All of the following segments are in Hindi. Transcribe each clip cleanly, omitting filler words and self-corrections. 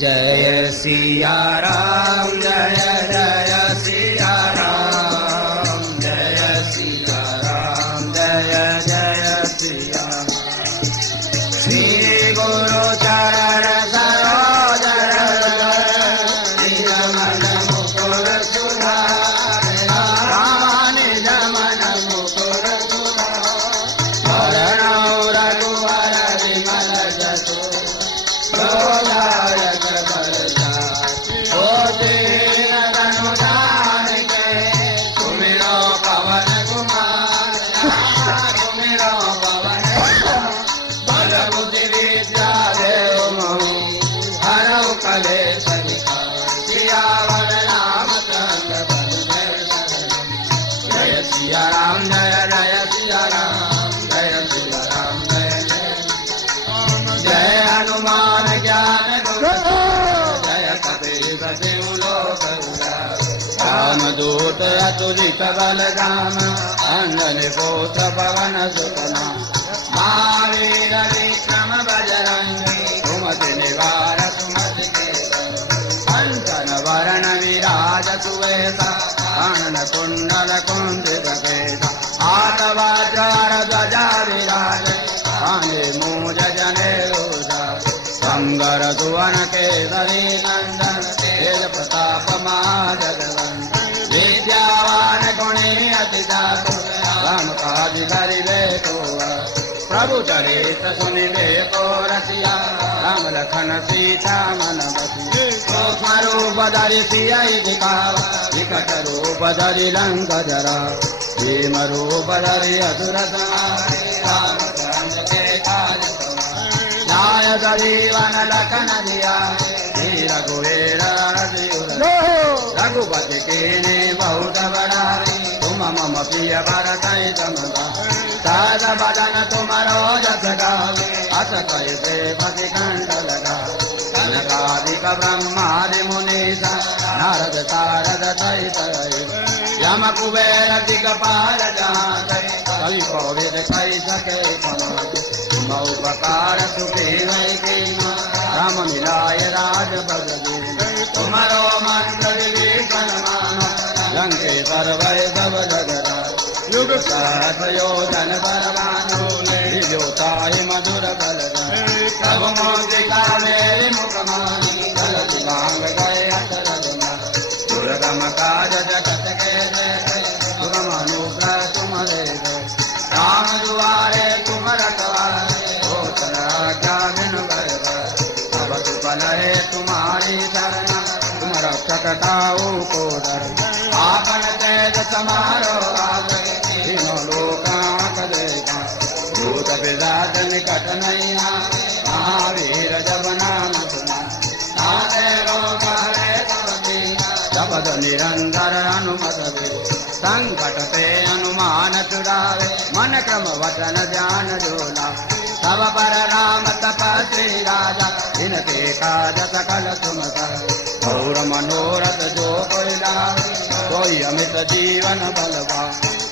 जय सिया राम जय जय सिया राम जय सिया राम जय जय सिया श्री गुरु चरण सरोज निज मन मुकुर सुधार राम निज मन मुकुर सुधार रघुवर विमल जसु दूत अतुलित बलधाम अंजन पुत्र पवन सुतना महावीर विक्रम बजरंगी सुमति निवार सुमति के कंचन वरण विराज सुवेशा कानन कुंडल कुंजित केशा हाथ वज्र ध्वजा विराज कांधे मूज जनेऊ संगर सुवन केसरी नंदन तेज प्रताप महाजगवंदन विद्यावान गुणी अति चातुर राम काज करिबे को प्रभु चरित सुनिबे को रसिया राम लखन सीता मन बसिया सूक्ष्म रूप धरि सियहि दिखावा विकट रूप धरि लंक जरा भीम रूप धरि असुर संहारे रामचंद्र के काज नायक जीवन लखन दिया रघुवीर रघुपति के ने बहुत बड़ाई तुम मम प्रिय भरत समगा साध बदन तुमरो जस गावे अस कैसे पति कंठ लगा कनकादिक ब्रह्मादि मुनीसा नारद सारद सहित यम कुबेर दिगपाल जाते कवि कोविद कहि सके तुम उपकार सुखी वै के राम मिलाय राज बदली तुम्हारो मंगल विभीषण मानो लंकेश्वर भय सब जगरा युग सहस्र योजन बलवानो जोताहि मधुर बल सब मोदिका मेरे मुख मानी गलति भांग गए दुर्गम काज जगत के सुगम अनुग्रह तुम्हारे राम दुआरे तुम रखवारे हो आज्ञा बिन है तुम्हारी शरण तुम रक्षक ताऊ को डर आपन तेज समारो तीनों लोकांक देखा भूत पिशाच निकट नहीं महावीर जब नाम सुना नारे रोग हरे जपद निरंतर हनुमत संकट ते हनुमान छुड़ावे मन क्रम वचन ध्यान जोला तब पर राम तपस्वी राजा इनके काज सकल तुम कर और मनोरथ जो कोई लावे कोई अमित जीवन बलवा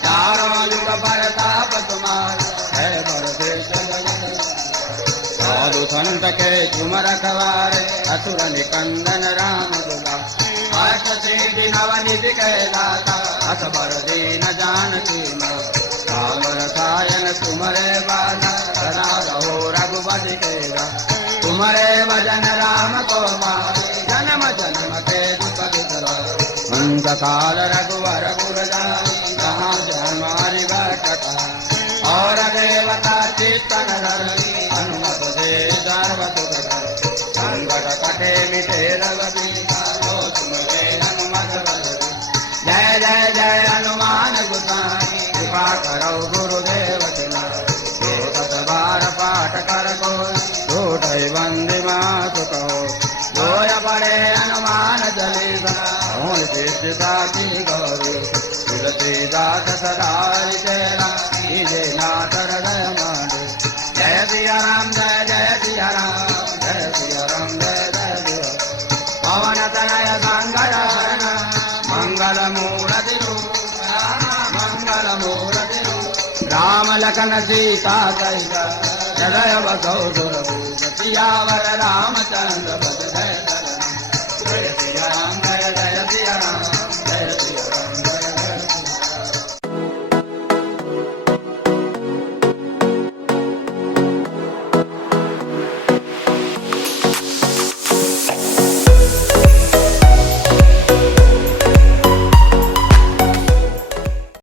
चारों युग परताप तुम्हारा है बरदेश साधु संत के तुम रखवारे असुर निकंदन राम दुला हर्ष सिद्धि नवनिधि के दाता अस बर दीन जानकी मां राम रसायन तुम्हारे बाला सदा रहो रघुपति के तुम्हारे भजन राम को मारे जन्म जन्म के दुख बिसरा अंत काल रघुवर पुर जाई जहाँ हमारी बरकता और देवता चित्तन धरनी हनुमत से सर्वत संकट कटे मिटे रघुबीर तुम्हारे हनुमत बल जय जय जय हनुमान गोसाई कृपा करो गुरुदेव बार पाठ कर को छोटे बंदे मातु कहो जोय बड़े हनुमान जलीसा हो सिद्धता की गौरी तुलसीदास सदा तेरा कीजे नाथ हृदय माने जय सिया राम जय जय सिया राम जय सिया राम जय जय सिया पवन तनय मंगल हरण मंगल मूर्ति मंगल मूर्ति राम लखन सीता सहित हृदय बसो सुरभूष सियावर रामचंद्र